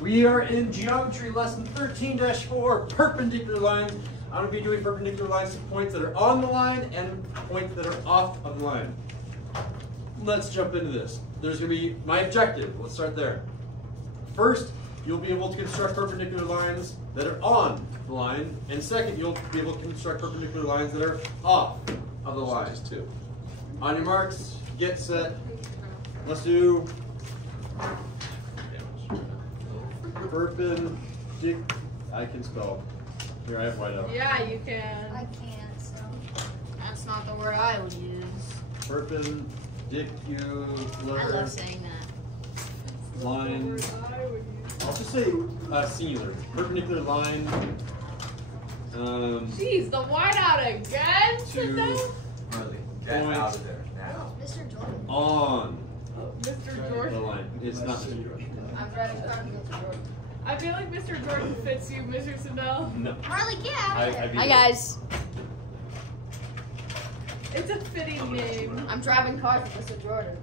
We are in geometry lesson 13-4, perpendicular lines. I'm going to be doing perpendicular lines to points that are on the line and points that are off of the line. Let's jump into this. There's going to be my objective. Let's start there. First, you'll be able to construct perpendicular lines that are on the line, and second, you'll be able to construct perpendicular lines that are off of the line. Just two. On your marks, get set. Let's do perpendicular. I can spell. Here, I have white out. Yeah, you can. I can't, so that's not the word I would use. Perpendicular. I love saying that. Line. I'll just say singular. Perpendicular line. Jeez, the whiteout again today? Really, get Point. out of there now. Oh, Mr. Jordan. On Mr. the Jordan. line. It's not Mr. Jordan. I'm driving car to Mr. Jordan. I feel like Mr. Jordan fits you, Mr. Sindel. No. Harley, get out I of there. beat Hi it. guys. It's a fitting name. I'm driving cars with Mr. Jordan.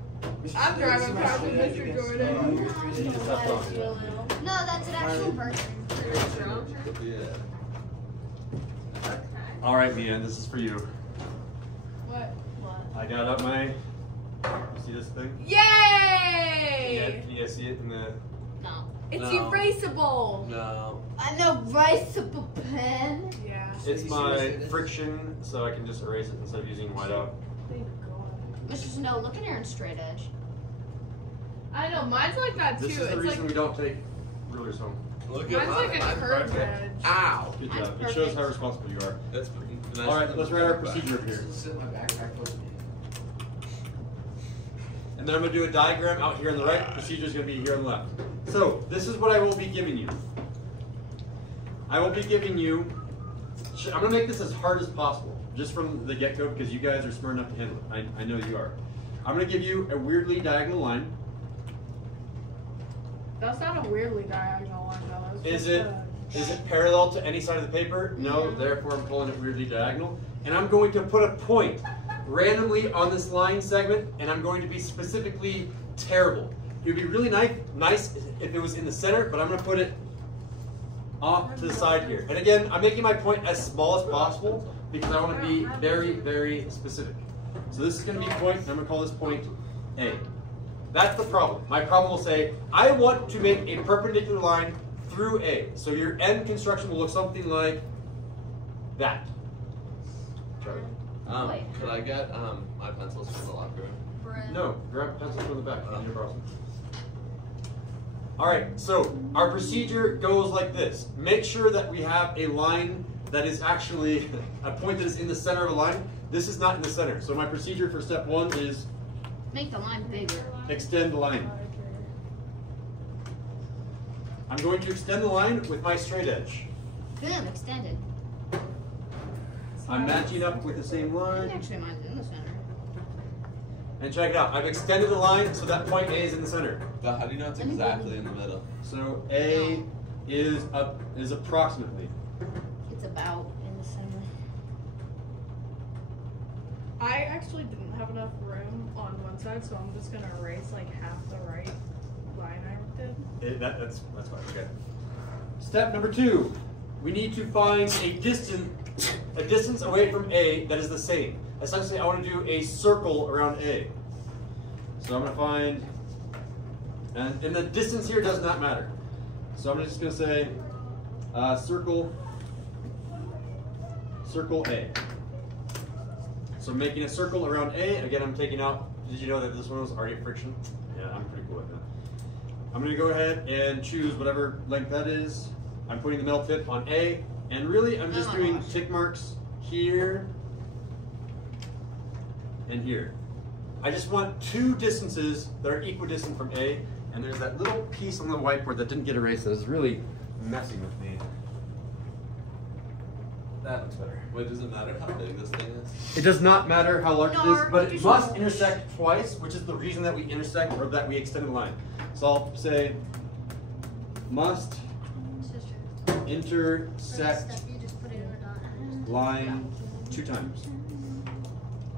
I'm driving cars with Mr. Jordan. You just have to- No, that's an actual person. Yeah. All right, Mia, this is for you. What? I got up my. You see this thing? Yay! Can you guys see it in the? No. It's No. erasable. No. An erasable pen. Yeah. It's my friction, so I can just erase it instead of using whiteout. Thank God. Mr. Snow, look in here in straight edge. I know, mine's like that too. This is the It's reason like we don't take rulers home. Look mine's at like a mine. curved perfect. edge. Ow. Good Mine's job. It shows perfect. how responsible you are. That's nice. All right, let's write our procedure up here. Sit in my backpack close to me. And then I'm going to do a diagram out here on the right. Procedure is going to be here on the left. So this is what I will be giving you. I will be giving you. I'm going to make this as hard as possible, just from the get-go, because you guys are smart enough to handle it. I know you are. I'm going to give you a weirdly diagonal line. That's not a weirdly diagonal line though. That's Is just it parallel to any side of the paper? No, therefore I'm calling it weirdly diagonal. And I'm going to put a point randomly on this line segment, and I'm going to be specifically terrible. It would be really nice if it was in the center, but I'm going to put it off to the side here. And again, I'm making my point as small as possible because I want to be very, very specific. So this is going to be point, and I'm going to call this point A. That's the problem. My problem will say, I want to make a perpendicular line through A. So your end construction will look something like that. Charlie. Could I get my pencils from the locker room? No, grab a pencil from the back. In your browser. All right, so our procedure goes like this. Make sure that we have a line that is actually a point that is in the center of a line. This is not in the center. So my procedure for step 1 is Make the line bigger. extend the line. I'm going to extend the line with my straight edge. Boom, extended. I'm matching up with the same line. Actually, mine's in the center. And check it out. I've extended the line so that point A is in the center. But how do you know it's exactly in the middle? So A is approximately. It's about in the center. I actually didn't have enough room on one side, so I'm just gonna erase like half the right line I did. That's fine. Okay. Step number 2. We need to find a distance away from A that is the same. Essentially, I want to do a circle around A. So I'm going to find, and the distance here does not matter. So I'm just going to say circle A. So I'm making a circle around A. Again, I'm taking out, did you know that this one was already friction? Yeah, I'm pretty cool with that. I'm going to go ahead and choose whatever length that is. I'm putting the metal tip on A, and really I'm just doing tick marks here and here. I just want 2 distances that are equidistant from A, and there's that little piece on the whiteboard that didn't get erased that is really messing with me. That looks better. Wait, does it matter how big this thing is? It does not matter how large it is, No, but you it should- must intersect twice, which is the reason that we intersect, or that we extend the line. So I'll say must Sister. intersect You just put it in the dot. line 2 times.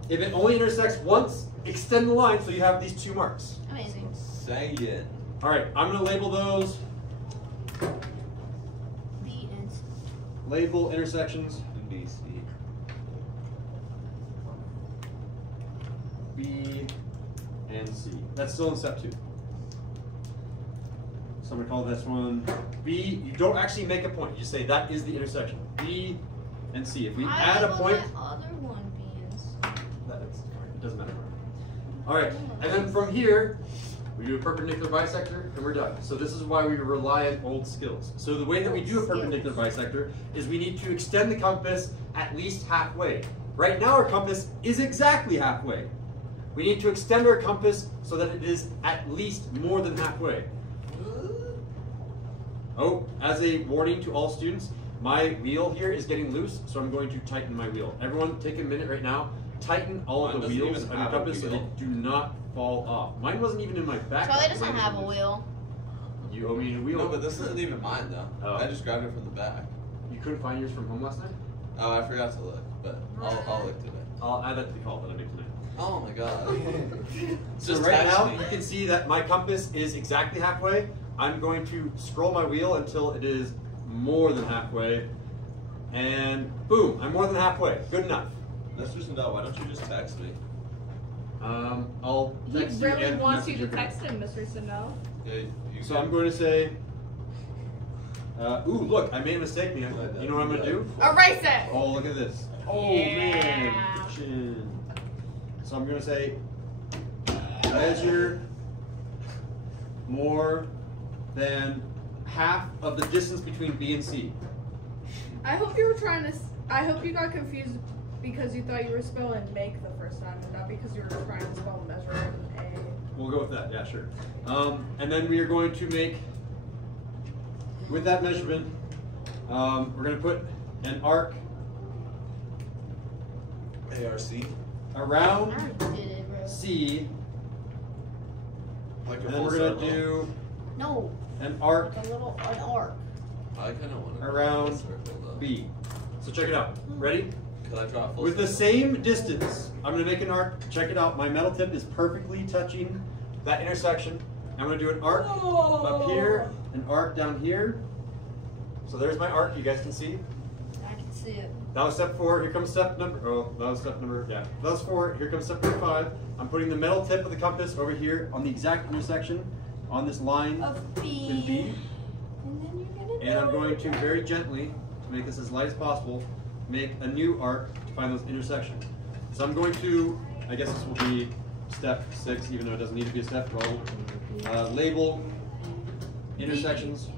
If it only intersects once, extend the line so you have these 2 marks. Amazing. Say it. All right, I'm going to label those label intersections And B, C. B and C. That's still in step 2. So I'm going to call this one B. You don't actually make a point. You just say that is the intersection. B and C. If we add a point, Other one beans. it doesn't matter. All right, and then from here, we do a perpendicular bisector, and we're done. So this is why we rely on old skills. So the way that we do a perpendicular bisector is we need to extend the compass at least halfway. Right now our compass is exactly halfway. We need to extend our compass so that it is at least more than halfway. Oh, as a warning to all students, my wheel here is getting loose, so I'm going to tighten my wheel. Everyone take a minute right now. Tighten all of the wheels on your compass so they do not fall off. Mine wasn't even in my backpack. Charlie doesn't have a wheel. You owe me a wheel. No, but this isn't even mine though. Oh. I just grabbed it from the back. You couldn't find yours from home last night? Oh, I forgot to look, but I'll look today. I'll add that to the call that I make tonight. Oh my god. So Just right text now, me. you can see that my compass is exactly halfway. I'm going to scroll my wheel until it is more than halfway. And boom, I'm more than halfway. Good enough. Mr. Sindel, why don't you just text me? I'll He text you really and wants you message to text him, Mr. Sindel. Yeah, you So can. I'm going to say, ooh, look, I made a mistake, man. You know what I'm going to do? Erase it! Oh, look at this. Oh, Yeah. man. Chin. So I'm going to say, measure more than half of the distance between B and C. I hope you were trying to. I hope you got confused because you thought you were spelling make the first time, and not because you were trying to spell measure with an We'll go with that, yeah, sure. And then we are going to make, with that measurement, we're going to put an arc ARC. I around already did it, bro. C, Like a and then full we're going circle. to do No, an arc like an arc. I kind of want to around circle though. B. So check it out. Ready? Could I draw a full With the circle? same distance, I'm going to make an arc. Check it out. My metal tip is perfectly touching that intersection. I'm going to do an arc up here, an arc down here. So there's my arc. You guys can see. I can see it. That was step 4. Here comes step number. Oh, that was step number. Yeah, that was 4. Here comes step number 5. I'm putting the metal tip of the compass over here on the exact intersection on this line Of B. with B. And then you're gonna And I'm do going it. to very gently, to make this as light as possible, make a new arc to find those intersections. So I'm going to, I guess this will be step 6, even though it doesn't need to be a step. Roll. Label intersections.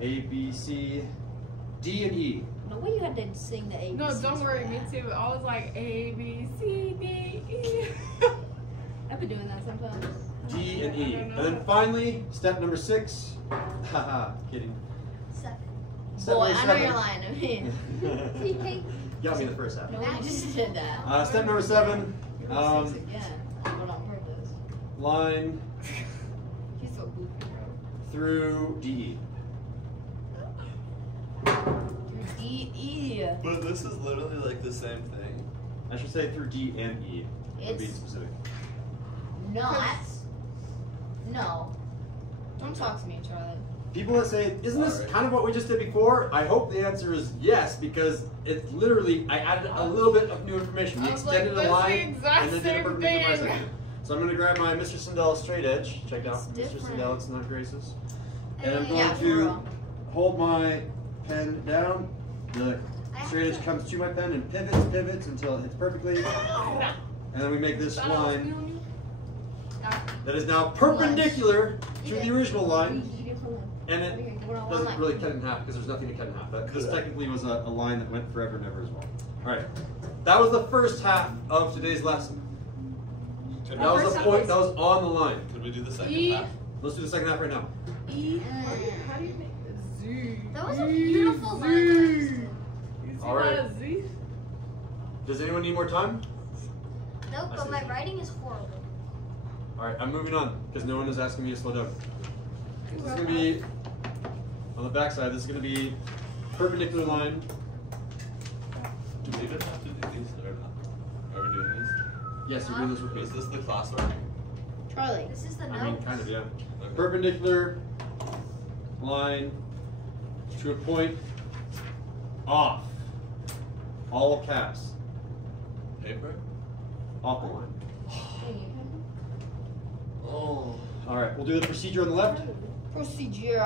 A, B, C, D, and E. No way you had to sing the A. No, don't worry, me too. I was like A, B, C, D, E. I've been doing that sometimes. G, and E. I don't And then know. finally, step number 6. Haha, kidding. 7. Step Boy, number I know 7. you're lying to me. Got me in the first half. No one just did that. Step number 7. You're 6 again. But on purpose. Line He's so goofy, bro. through DE. You're E. But this is literally like the same thing. I should say through D and E. To be It's- specific. Not. No. Don't talk to me, Charlie. People that say, isn't this Alright. kind of what we just did before? I hope the answer is yes, because it's literally, I added a little bit of new information. We I was like, extended a that's the line exact and then did a same perpendicular thing. bisection. So I'm going to grab my Mr. Sindel straight edge. Check out It's Mr. different. Sindel, it's not Grace's. And I'm going Yeah, for to real. hold my pen down. The straight edge comes to my pen and pivots until it hits perfectly. And then we make this line that is now perpendicular to the original line. And it doesn't really cut in half because there's nothing to cut in half. But this technically was a line that went forever and ever as well. All right, that was the first half of today's lesson. Could That was first the half point was- that was on the line. Could we do the second E. half? Let's do the second half right now. E. How do you make the Z? That was a Z, beautiful Z. line. You see All right. that as Z? Does anyone need more time? Nope, but my writing is horrible. All right, I'm moving on because no one is asking me to slow down. This is going to be, on the back side, this is going to be perpendicular line. Do we just have to do these or not? Are we doing these? Yes, you're doing this with me. Is this the classwork? Charlie. This is the I mean, note. kind of, yeah. Okay. Perpendicular line to a point off. All caps. Paper? Off the line. Oh. All right, we'll do the procedure on the left, Procedure.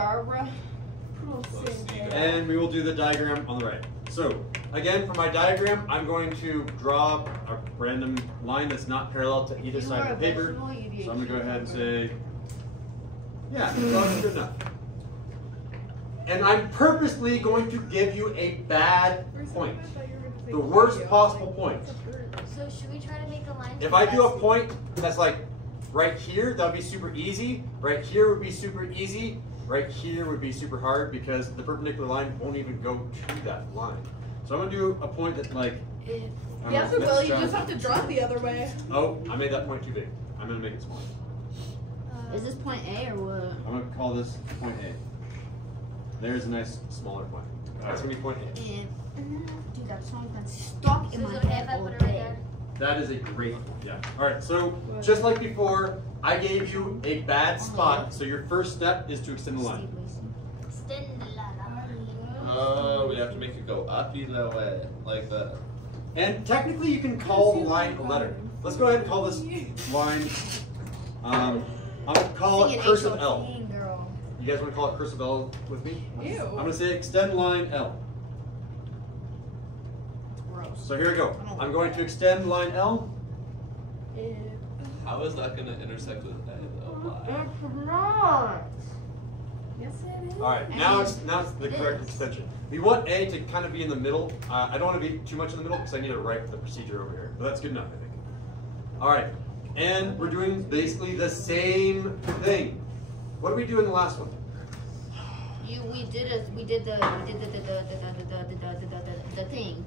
and we will do the diagram on the right. So, again, for my diagram, I'm going to draw a random line that's not parallel to either side of the paper. So I'm going to go ahead and say, yeah, that's good enough. And I'm purposely going to give you a bad point. The worst possible point. So should we try to make the line? If I do a point that's like right here, that would be super easy. Right here would be super easy. Right here would be super hard because the perpendicular line won't even go to that line. So I'm going to do a point that's like... Yes, it will. You just have to draw it the other way. Oh, I made that point too big. I'm going to make it smaller. Is this point A or what? I'm going to call this point A. There's a nice smaller point. That's going to be point A. Dude, that song's been stuck in So my is it okay head if I all put it right day. there? That is a great, yeah. All right, so just like before, I gave you a bad spot. So your first step is to extend the line. Extend the line. Oh, we have to make it go up either way, like that. And technically, you can call the line a letter. Let's go ahead and call this line. I'm gonna call it cursive L. You guys want to call it cursive L with me? Ew. I'm gonna say extend line L. So here we go. I'm going to extend line L. How is that going to intersect with A though? Yes, it is. All right, now it's the correct extension. We want A to kind of be in the middle. I don't want to be too much in the middle because I need to write the procedure over here. But that's good enough, I think. All right, and we're doing basically the same thing. What did we do in the last one? We did the thing.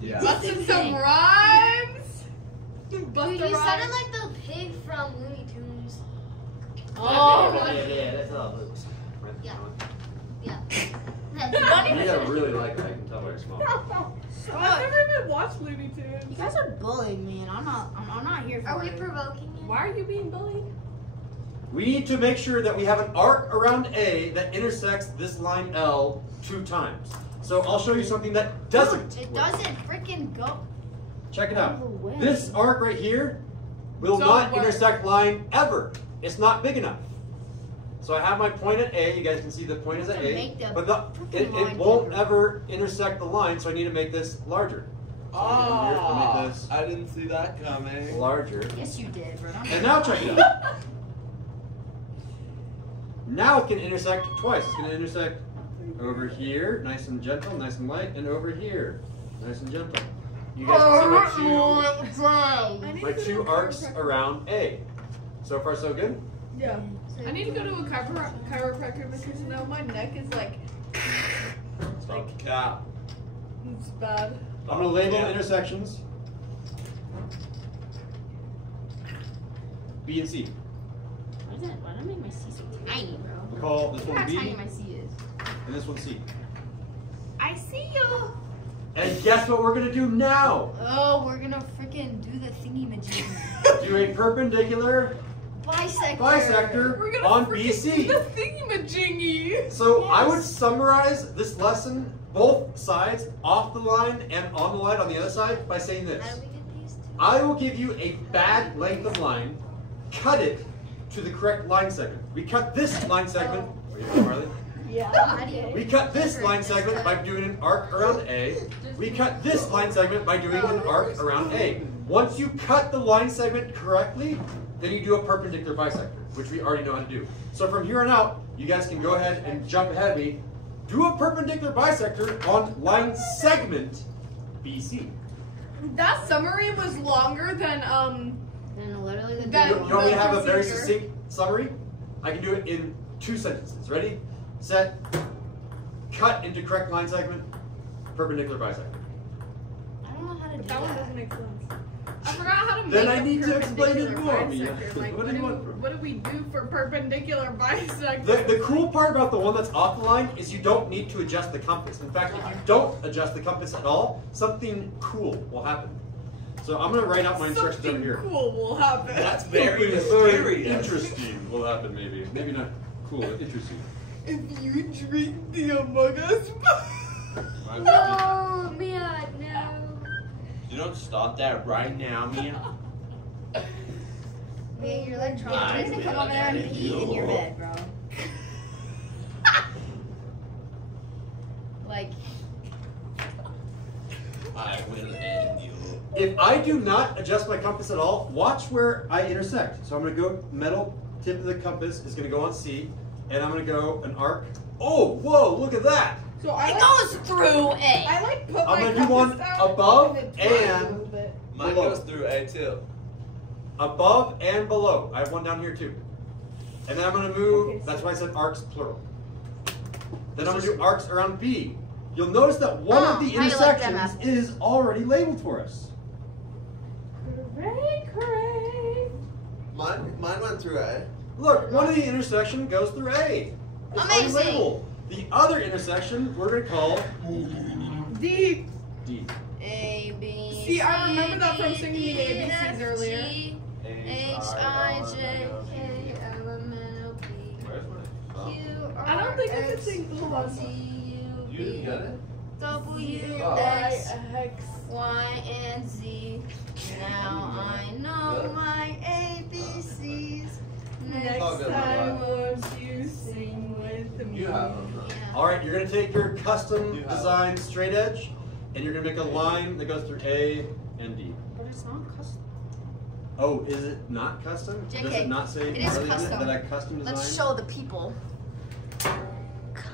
Yeah. Busting some rhymes. Dude, Busta you rhymes. sounded like the pig from Looney Tunes. Oh, yeah, that's all it looks. Yeah. Yeah. You gotta really like it. I can tell by your smile. I've never even watched Looney Tunes. You guys are bullying me, and I'm not here for Are we it. provoking you? Why are you being bullied? We need to make sure that we have an arc around A that intersects this line L 2 times. So I'll show you something that doesn't. It work. doesn't freaking go. Check it out. Over where? This arc right here will Don't not work. intersect line ever. It's not big enough. So I have my point at A. You guys can see the point is at A. Make the But freaking it line won't bigger. ever intersect the line, so I need to make this larger. So I'm gonna make this I didn't see that coming. larger. Yes, you did, bro. And now check it out. Now it can intersect twice. It's going to intersect over here, nice and gentle, nice and light, and over here, nice and gentle. You guys can see my two arcs around A. So far, so good? Yeah. I need to go to a chiropractor because now my neck is like, Stop the cap. it's bad. I'm going to label intersections B and C. Why did I make my C so tiny, bro? We'll call this Look one how tiny B my C is. and this one C. I see you. And guess what we're going to do now? Oh, we're gonna freaking do the thingy majig. Do a perpendicular Bisector. bisector We're gonna on freaking BC. do the thingy-majingy. So I would Yes. summarize this lesson, both sides, off the line and on the line on the other side, by saying this. How do we get these two? I will give you a bad length of line, cut it to the correct line segment. We cut this line segment. Are you Marley? Yeah. How do you- We cut this line segment by doing an arc around A. We cut this line segment by doing an arc around A. Once you cut the line segment correctly, then you do a perpendicular bisector, which we already know how to do. So from here on out, you guys can go ahead and jump ahead of me. Do a perpendicular bisector on line segment BC. That summary was longer than And literally the That- You want me to have a very procedure. succinct summary? I can do it in 2 sentences. Ready? Set. Cut into correct line segment. Perpendicular bisector. I don't know how to do that one that. doesn't make sense. I forgot how to make Then I a need to explain it perpendicular more, Mia. bisector. Like, What do you want from me? what do we do for perpendicular bisector? The cool part about the one that's off the line is you don't need to adjust the compass. In fact, if you don't adjust the compass at all, something cool will happen. So I'm going to write out my instructions over Something here. cool will happen. That's very Something very mysterious. interesting will happen, maybe. Maybe not. Cool, interesting. If you drink the Among Us. No, Mia, no. You don't stop that right now, Mia. Mia, your electronics I to come over there and will pee in your you. bed, bro. Like, I will end you. If I do not adjust my compass at all, watch where I intersect. So I'm going to go metal tip of the compass is going to go on C, and I'm going to go an arc. Oh, whoa, look at that. So I it like, goes through I A. like put I'm my gonna do compass one down above and then turn a and- little bit. Mine Below. goes through A too. Above and below. I have one down here too. And then I'm going to move, Okay, so- that's why I said arcs plural. Then I'm going to do arcs around B. You'll notice that one of the how you like them intersections apples? is already labeled for us. Cray. Mine went through A. Look, one of the intersection goes through A. It's already Amazing. labeled. The other intersection we're going to call D. D. A, B, See, I remember that from C, singing the D, ABCs F, earlier. G, H, I, J, K, L, M, N, O, P, Where's my Q, R, I don't think I could S, sing. Hold on. T, U, You V, didn't get it? W, Oh. X, X. Y, and Z. Now I know my ABCs. Next all good, time, Mama. won't you sing with me? You have them. Yeah. All right, you're going to take your custom You have design straight edge, and you're going to make a line that goes through A and D. But it's not custom. Oh, is it not custom? Does JK, it not say it is Marley custom. that I custom designed? Let's show the people.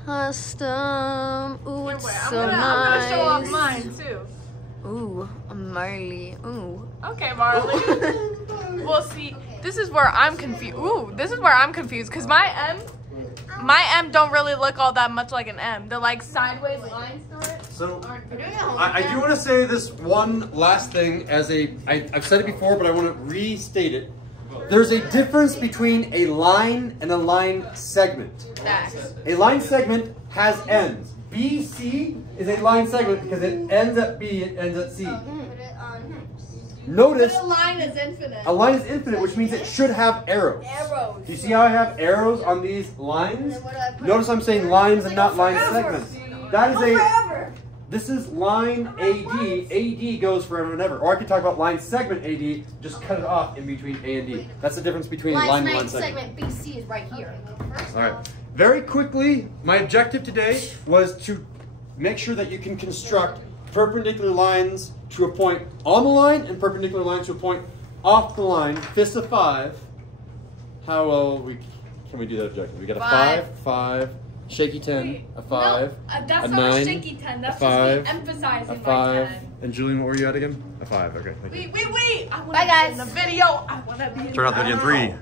Custom. Ooh, it's Wait, so I'm nice. gonna show off mine too. Ooh, a Marley. Ooh. Okay, Marley. Well, see, this is where I'm confused. Ooh, this is where I'm confused because my M don't really look all that much like an M. The like sideways lines through it So, aren't We're good. doing a homework I do now? want to say this one last thing as I've said it before, but I want to restate it. There's a difference between a line and a line segment. Facts. A line segment has ends. BC is a line segment because it ends at B, it ends at C. Put it on. Notice But a line is infinite. a line is infinite, which means it should have arrows. Arrows. Do you see how I have arrows on these lines? Then what do I put? Notice I'm saying lines and not line Forever. segments. That is a, Forever. this is line AD. AD goes forever and ever. Or I could talk about line segment AD, just cut it off in between A and D. That's the difference between line and line segment. BC is right here. All right. Very quickly, my objective today was to make sure that you can construct perpendicular lines to a point on the line and perpendicular lines to a point off the line. Fist of 5. How well can we do that objective? We got a 5, 5, shaky 10, Wait, a 5, that's a not 9, a shaky 10. That's a 5, just me emphasizing a my 5. 10. And Julian, what were you at again? A 5. Okay. Thank you. Wait. I wanna Bye, be guys. in the video. I want to be in Turn out the the video in 3,